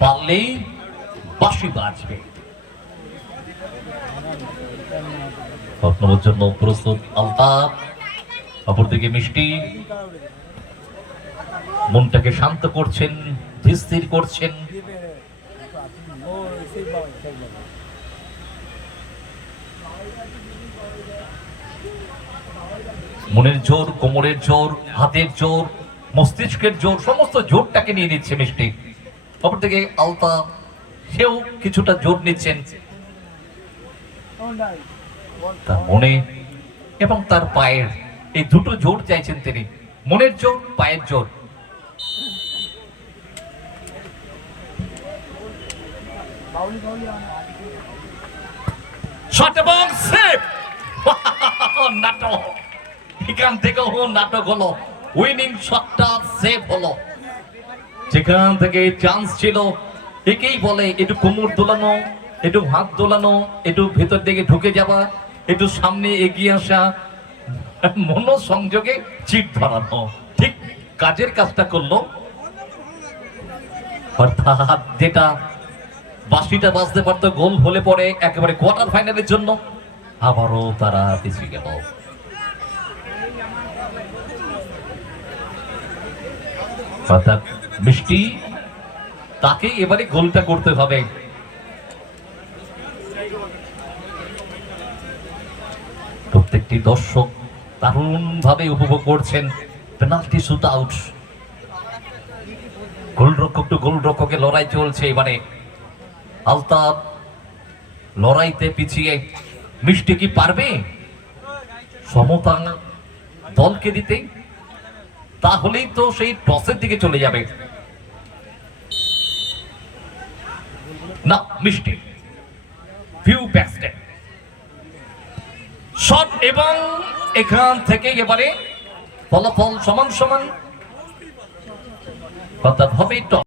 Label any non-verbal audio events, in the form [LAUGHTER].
পারলেই বাঁশি বাজবে। রত্নবর জন্য প্রস্তুত আলতাপ অপরদিকে মিষ্টি। মনটাকে শান্ত করছেন, স্থির করছেন। মনের জোর, কোমরের জোর, হাতের জোর, মস্তিষ্কের জোর, সমস্ত জোরটাকে নিয়ে নিচ্ছে মিষ্টি। অপরদিকে আলতা সেও কিছুটা জোর নিচ্ছেন। তার মনে এবং তার পায়ের এই দুটো জোর চাইছেন তিনি। মনের জোর, পায়ের জোর। [LAUGHS] নাটক। এখান থেকে ও নাটক হলো। উইনিং শটটা সেভ হলো। যেখান থেকে চান্স ছিল, একেই বলে, একটু কোমর দোলানো, একটু হাত দোলানো, একটু ভেতর দিকে ঢুকে যাওয়া, একটু সামনে এগিয়ে আসা, মনোসংযোগে চিট ধরানো। ঠিক কাজের কাজটা করল। অর্থাৎ যেটা বাঁশিটা বাজতে পারতো, গোল হলে পরে একেবারে কোয়ার্টার ফাইনালের জন্য, আবারও তারা পিছিয়ে গেল। অর্থাৎ বৃষ্টি তাকে এবারে গোলটা করতে হবে। প্রত্যেকটি দর্শক দারুণ ভাবে উপভোগ করছেন। Penalty shoot out. গোলরক্ষক টু গোলরক্ষকের লড়াই চলছে এবারে। আলতাপ লড়াইতে পিছিয়ে। মিষ্টি কি পারবে? সমতা দলকে দিতে। তাহলেই তো সেই টসের দিকে চলে যাবে। না, মিষ্টি। ভিউ ব্যাকস্টেপ শট এবং এখান থেকে এবারে ফলাফল সমান সমান। অর্থাৎ হবে টস